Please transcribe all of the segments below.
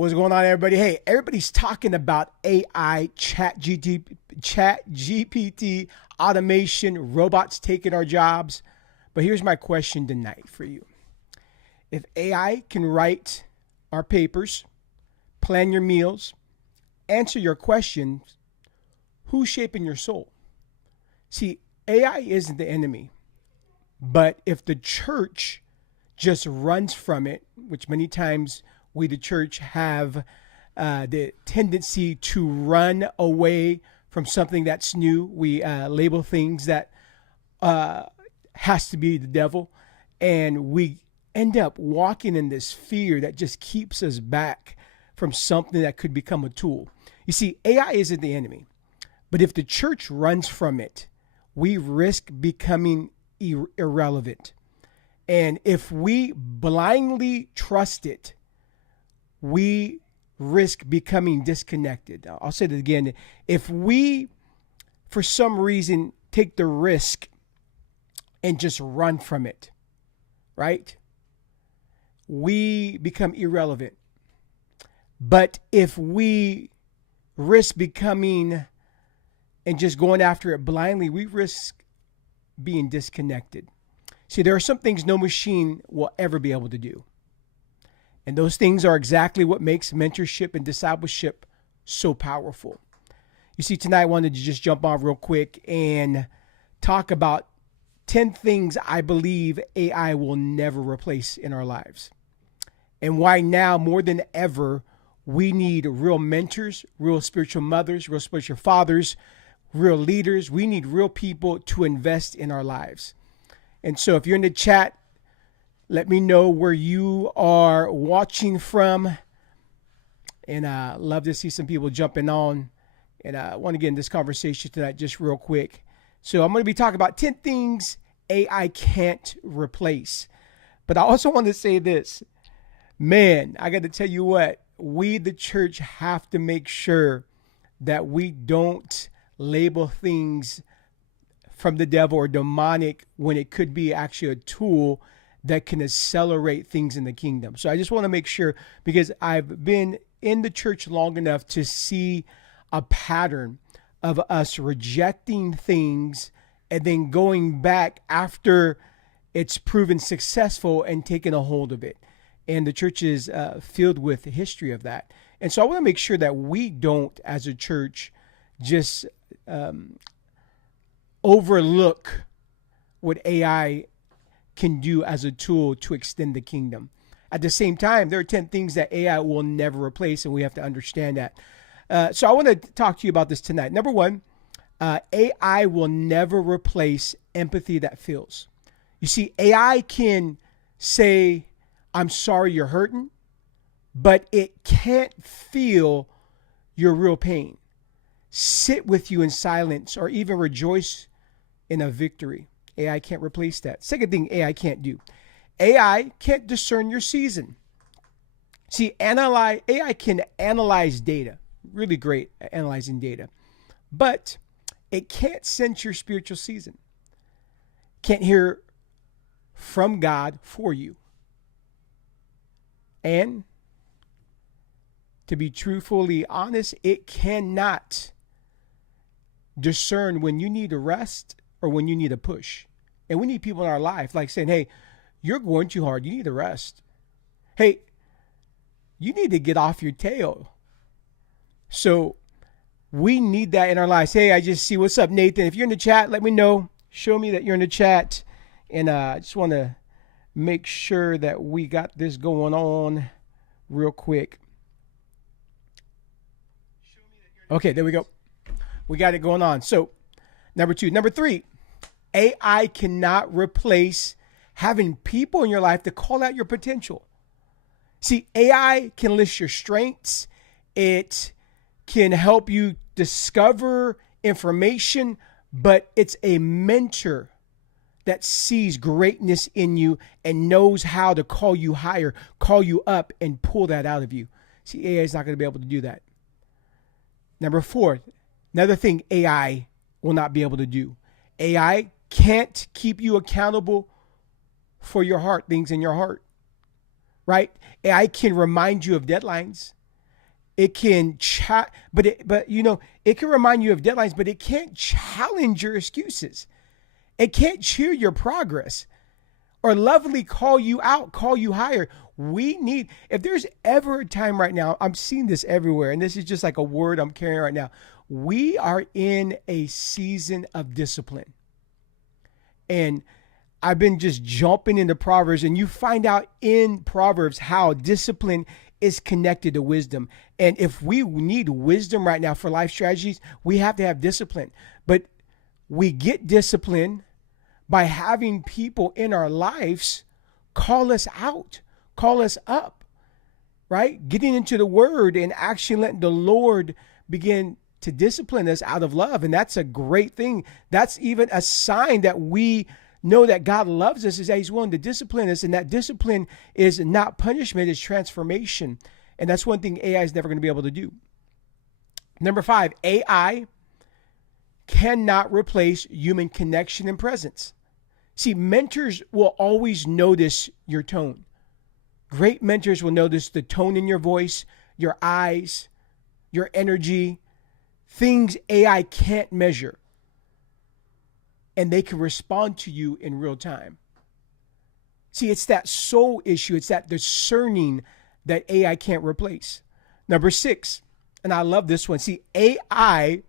What's going on, everybody? Hey, everybody's talking about AI, chat GPT, automation, robots taking our jobs. But here's my question tonight for you. If AI can write our papers, plan your meals, answer your questions, who's shaping your soul? See, AI isn't the enemy. But if the church just runs from it, which many times we, the church, have the tendency to run away from something that's new. We label things that has to be the devil. And we end up walking in this fear that just keeps us back from something that could become a tool. You see, AI isn't the enemy. But if the church runs from it, we risk becoming irrelevant. And if we blindly trust it, we risk becoming disconnected. I'll say that again. If we, for some reason, take the risk and just run from it, right? We become irrelevant. But if we risk becoming and just going after it blindly, we risk being disconnected. See, there are some things no machine will ever be able to do. And those things are exactly what makes mentorship and discipleship so powerful. You see, tonight I wanted to just jump on real quick and talk about 10 things I believe AI will never replace in our lives. And why now more than ever, we need real mentors, real spiritual mothers, real spiritual fathers, real leaders. We need real people to invest in our lives. And so if you're in the chat, let me know where you are watching from. And I love to see some people jumping on. And I want to get in this conversation tonight just real quick. So I'm going to be talking about 10 things AI can't replace. But I also want to say this. Man, I got to tell you what. We, the church, have to make sure that we don't label things from the devil or demonic when it could be actually a tool that can accelerate things in the kingdom. So I just want to make sure, because I've been in the church long enough to see a pattern of us rejecting things and then going back after it's proven successful and taking a hold of it. And the church is filled with the history of that. And so I want to make sure that we don't, as a church, just overlook what AI can do as a tool to extend the kingdom. At the same time, there are 10 things that AI will never replace, and we have to understand that. So I want to talk to you about this tonight. Number one, AI will never replace empathy that feels. You see, AI can say, I'm sorry you're hurting, but it can't feel your real pain, sit with you in silence, or even rejoice in a victory. AI can't replace that. Second thing AI can't do. AI can't discern your season. See, AI can analyze data. Really great at analyzing data. But it can't sense your spiritual season. Can't hear from God for you. And to be truthfully honest, it cannot discern when you need a rest or when you need a push. And we need people in our life like saying, hey, you're going too hard. You need a rest. Hey, you need to get off your tail. So we need that in our lives. Hey, I just see, what's up, Nathan? If you're in the chat, let me know. Show me that you're in the chat. And I just want to make sure that we got this going on real quick. Okay, there we go. We got it going on. So number two. Number three, AI cannot replace having people in your life to call out your potential. See, AI can list your strengths. It can help you discover information, but it's a mentor that sees greatness in you and knows how to call you higher, call you up, and pull that out of you. See, AI is not going to be able to do that. Number four, another thing AI will not be able to do. AI can't keep you accountable for your heart, things in your heart, right? AI can remind you of deadlines. It can it can remind you of deadlines, but it can't challenge your excuses. It can't cheer your progress or lovingly call you out, call you higher. If there's ever a time right now, I'm seeing this everywhere, and this is just like a word I'm carrying right now. We are in a season of discipline. And I've been just jumping into Proverbs, and you find out in Proverbs how discipline is connected to wisdom. And if we need wisdom right now for life strategies, we have to have discipline. But we get discipline by having people in our lives call us out, call us up, right? Getting into the word and actually letting the Lord begin to discipline us out of love. And that's a great thing. That's even a sign that we know that God loves us, is that he's willing to discipline us. And that discipline is not punishment, it's transformation. And that's one thing AI is never going to be able to do. Number 5, AI cannot replace human connection and presence. See, mentors will always notice your tone. Great mentors will notice the tone in your voice, your eyes, your energy, things AI can't measure. And they can respond to you in real time. See, it's that soul issue. It's that discerning that AI can't replace. Number 6, and I love this one. See, AI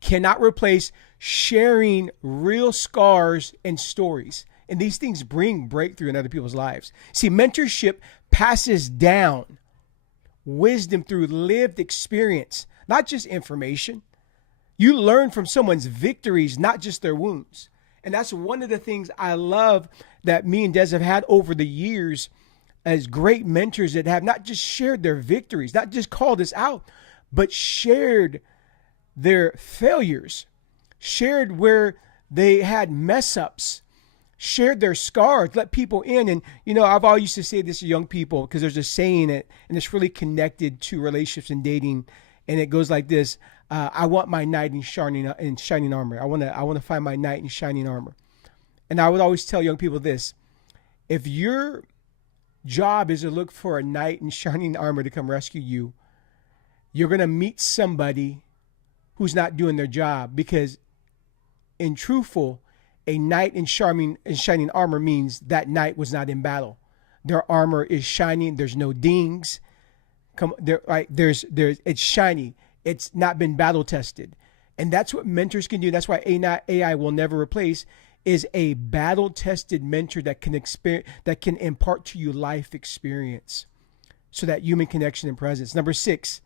cannot replace sharing real scars and stories. And these things bring breakthrough in other people's lives. See, mentorship passes down wisdom through lived experience, not just information. You learn from someone's victories, not just their wounds. And that's one of the things I love that me and Des have had over the years as great mentors that have not just shared their victories, not just called us out, but shared their failures, shared where they had mess ups, shared their scars, let people in. And, I've always used to say this to young people because there's a saying and it's really connected to relationships and dating. And it goes like this. I want my knight in shining armor. I want to find my knight in shining armor. And I would always tell young people this: if your job is to look for a knight in shining armor to come rescue you, you're going to meet somebody who's not doing their job, because in truthful, a knight in shining armor means that knight was not in battle. Their armor is shining. There's no dings. It's shiny. It's not been battle tested. And that's what mentors can do. That's why AI will never replace, is a battle tested mentor that can impart to you life experience. So that human connection and presence. Number 7,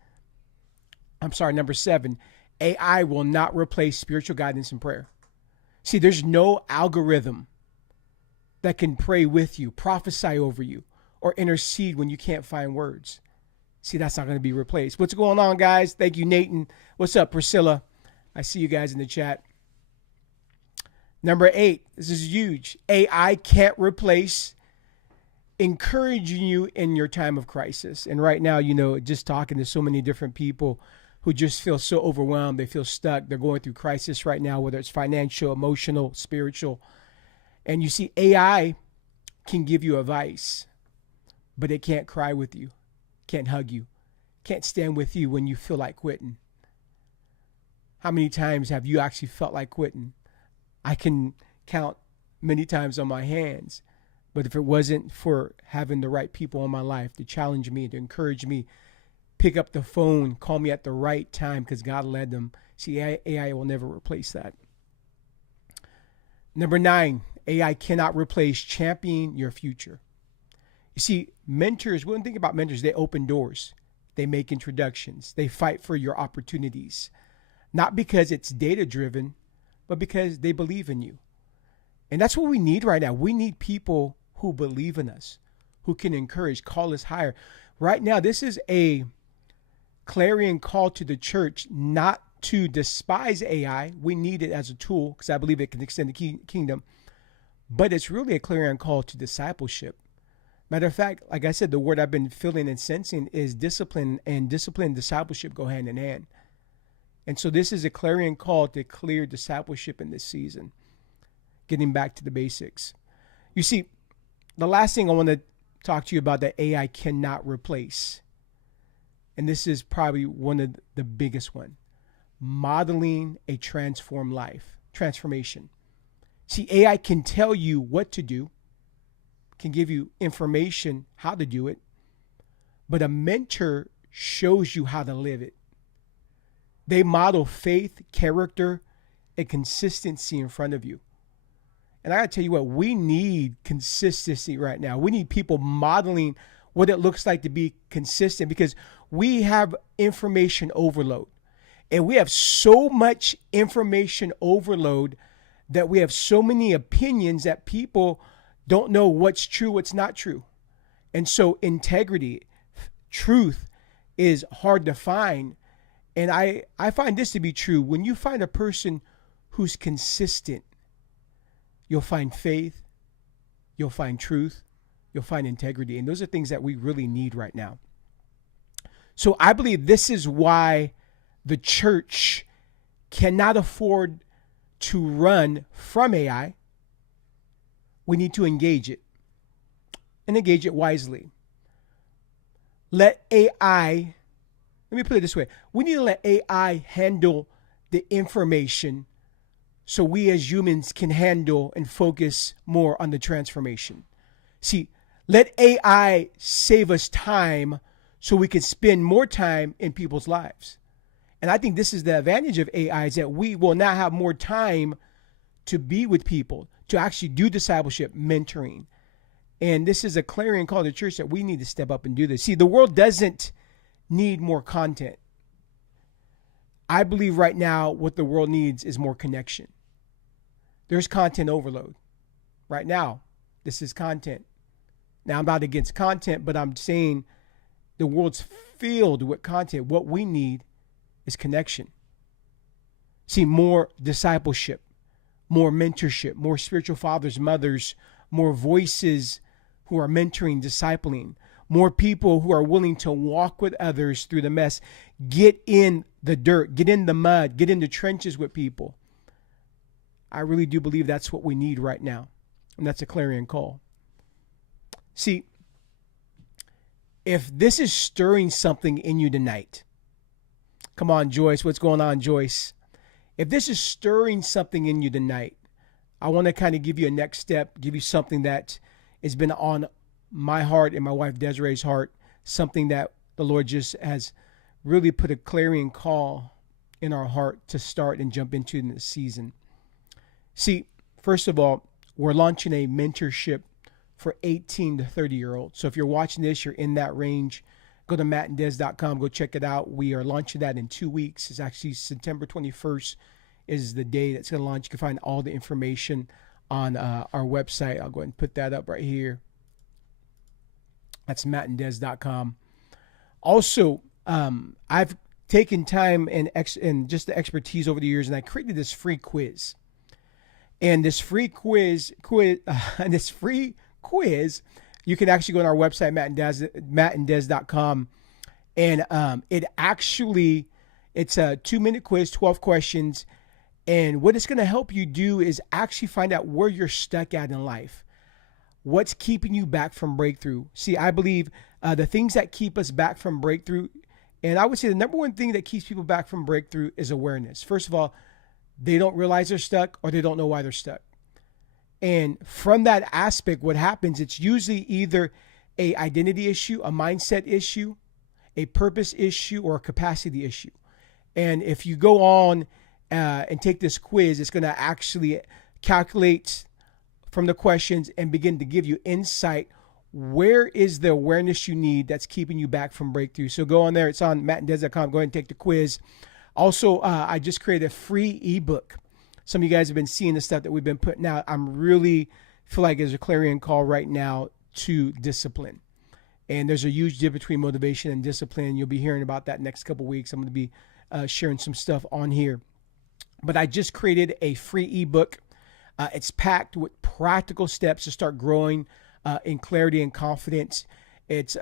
AI will not replace spiritual guidance and prayer. See, there's no algorithm that can pray with you, prophesy over you, or intercede when you can't find words. See, that's not going to be replaced. What's going on, guys? Thank you, Nathan. What's up, Priscilla? I see you guys in the chat. Number 8, this is huge. AI can't replace encouraging you in your time of crisis. And right now, just talking to so many different people who just feel so overwhelmed. They feel stuck. They're going through crisis right now, whether it's financial, emotional, spiritual. And you see, AI can give you advice, but it can't cry with you. Can't hug you, can't stand with you when you feel like quitting. How many times have you actually felt like quitting? I can count many times on my hands, but if it wasn't for having the right people in my life to challenge me, to encourage me, pick up the phone, call me at the right time because God led them. See, AI will never replace that. Number 9, AI cannot replace championing your future. You see, mentors, one thing about mentors, they open doors. They make introductions. They fight for your opportunities. Not because it's data-driven, but because they believe in you. And that's what we need right now. We need people who believe in us, who can encourage, call us higher. Right now, this is a clarion call to the church not to despise AI. We need it as a tool because I believe it can extend the kingdom. But it's really a clarion call to discipleship. Matter of fact, like I said, the word I've been feeling and sensing is discipline, and discipline and discipleship go hand in hand. And so this is a clarion call to clear discipleship in this season, getting back to the basics. You see, the last thing I want to talk to you about that AI cannot replace and this is probably one of the biggest one, modeling a transformed life, transformation. See, AI can tell you what to do, can give you information how to do it, but a mentor shows you how to live it. They model faith, character, and consistency in front of you. And I gotta tell you what, we need consistency right now. We need people modeling what it looks like to be consistent, because we have information overload. And we have so much information overload that we have so many opinions that people don't know what's true, what's not true. And so integrity, truth is hard to find. And I find this to be true. When you find a person who's consistent, you'll find faith, you'll find truth, you'll find integrity. And those are things that we really need right now. So I believe this is why the church cannot afford to run from AI. We need to engage it, and engage it wisely. Let me put it this way. We need to let AI handle the information so we as humans can handle and focus more on the transformation. See, let AI save us time so we can spend more time in people's lives. And I think this is the advantage of AI, is that we will now have more time to be with people, to actually do discipleship, mentoring. And this is a clarion call to the church that we need to step up and do this. See, the world doesn't need more content. I believe right now what the world needs is more connection. There's content overload. Right now, this is content. Now, I'm not against content, but I'm saying the world's filled with content. What we need is connection. See, more discipleship, more mentorship, more spiritual fathers, mothers, more voices who are mentoring, discipling, more people who are willing to walk with others through the mess. Get in the dirt, get in the mud, get in the trenches with people. I really do believe that's what we need right now. And that's a clarion call. See, if this is stirring something in you tonight, come on, Joyce. What's going on, Joyce? If this is stirring something in you tonight, I want to kind of give you a next step, give you something that has been on my heart and my wife Desiree's heart, something that the Lord just has really put a clarion call in our heart to start and jump into in this season. See, first of all, we're launching a mentorship for 18 to 30-year-olds. So if you're watching this, you're in that range, go to mattanddes.com, go check it out. We are launching that in 2 weeks. It's actually September 21st is the day that's going to launch. You can find all the information on our website. I'll go ahead and put that up right here. That's mattanddes.com. Also, I've taken time and just the expertise over the years, and I created this free quiz. And this free quiz, you can actually go on our website, mattanddes.com. And it's a 2-minute quiz, 12 questions. And what it's going to help you do is actually find out where you're stuck at in life. What's keeping you back from breakthrough? See, I believe the things that keep us back from breakthrough, and I would say the number one thing that keeps people back from breakthrough is awareness. First of all, they don't realize they're stuck, or they don't know why they're stuck. And from that aspect, what happens, it's usually either a identity issue, a mindset issue, a purpose issue, or a capacity issue. And if you go on and take this quiz, it's going to actually calculate from the questions and begin to give you insight. Where is the awareness you need that's keeping you back from breakthrough? So go on there. It's on mattanddes.com. Go ahead and take the quiz. Also, I just created a free ebook. Some of you guys have been seeing the stuff that we've been putting out. I'm really feel like there's a clarion call right now to discipline. And there's a huge difference between motivation and discipline. You'll be hearing about that next couple of weeks. I'm going to be sharing some stuff on here. But I just created a free ebook. It's packed with practical steps to start growing in clarity and confidence. It's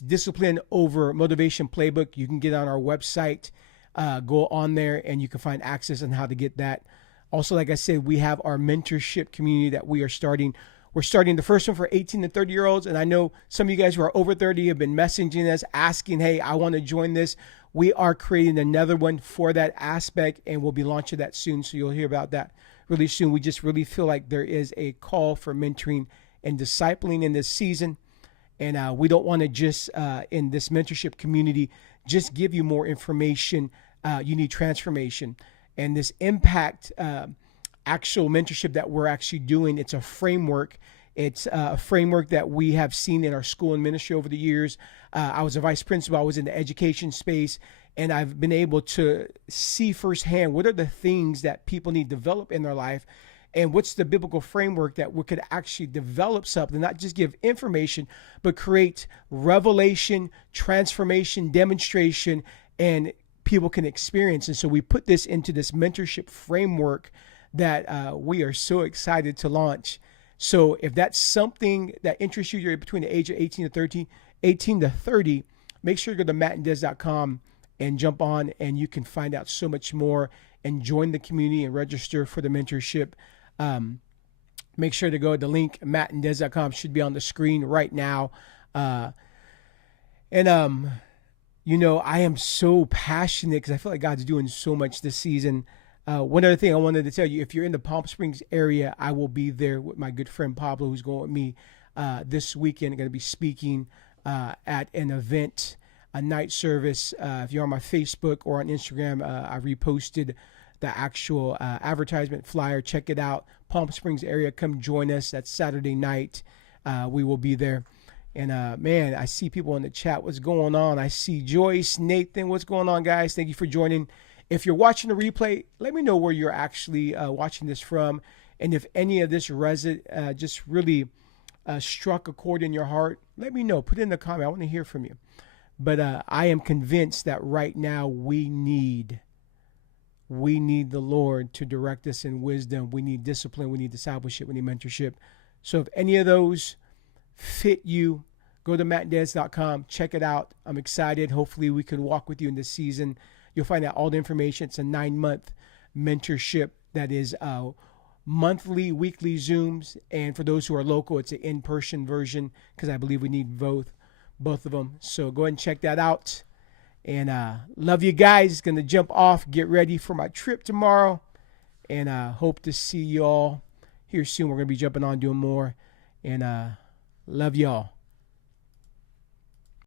discipline over motivation playbook. You can get on our website. Go on there and you can find access on how to get that. Also, like I said, we have our mentorship community that we are starting. We're starting the first one for 18 to 30-year-olds. And I know some of you guys who are over 30 have been messaging us asking, hey, I want to join this. We are creating another one for that aspect, and we'll be launching that soon. So you'll hear about that really soon. We just really feel like there is a call for mentoring and discipling in this season. And we don't want to just, in this mentorship community, just give you more information. You need transformation. And this impact actual mentorship that we're actually doing, it's a framework. It's a framework that we have seen in our school and ministry over the years. I was a vice principal. I was in the education space, and I've been able to see firsthand what are the things that people need to develop in their life, and what's the biblical framework that we could actually develop something, not just give information, but create revelation, transformation, demonstration, and people can experience. And so we put this into this mentorship framework that we are so excited to launch. So if that's something that interests you, you're between the age of 18 to 30, make sure you go to mattandez.com and jump on, and you can find out so much more and join the community and register for the mentorship. Make sure to go to the link, mattandez.com, should be on the screen right now. You know, I am so passionate because I feel like God's doing so much this season. One other thing I wanted to tell you, if you're in the Palm Springs area, I will be there with my good friend Pablo, who's going with me this weekend. I'm going to be speaking at an event, a night service. If you're on my Facebook or on Instagram, I reposted the actual advertisement flyer. Check it out. Palm Springs area, come join us. That's Saturday night. We will be there. And man, I see people in the chat. What's going on? I see Joyce, Nathan. What's going on, guys? Thank you for joining. If you're watching the replay, let me know where you're actually watching this from. And if any of this just really struck a chord in your heart, let me know. Put it in the comment. I want to hear from you. But I am convinced that right now we need the Lord to direct us in wisdom. We need discipline. We need discipleship. We need mentorship. So if any of those fit you, go to mattandez.com. Check it out. I'm excited. Hopefully we can walk with you in this season. You'll find out all the information. It's a 9-month mentorship that is monthly, weekly Zooms. And for those who are local, it's an in-person version because I believe we need both of them. So go ahead and check that out. And love you guys. Going to jump off, get ready for my trip tomorrow. And hope to see you all here soon. We're going to be jumping on, doing more. And love y'all.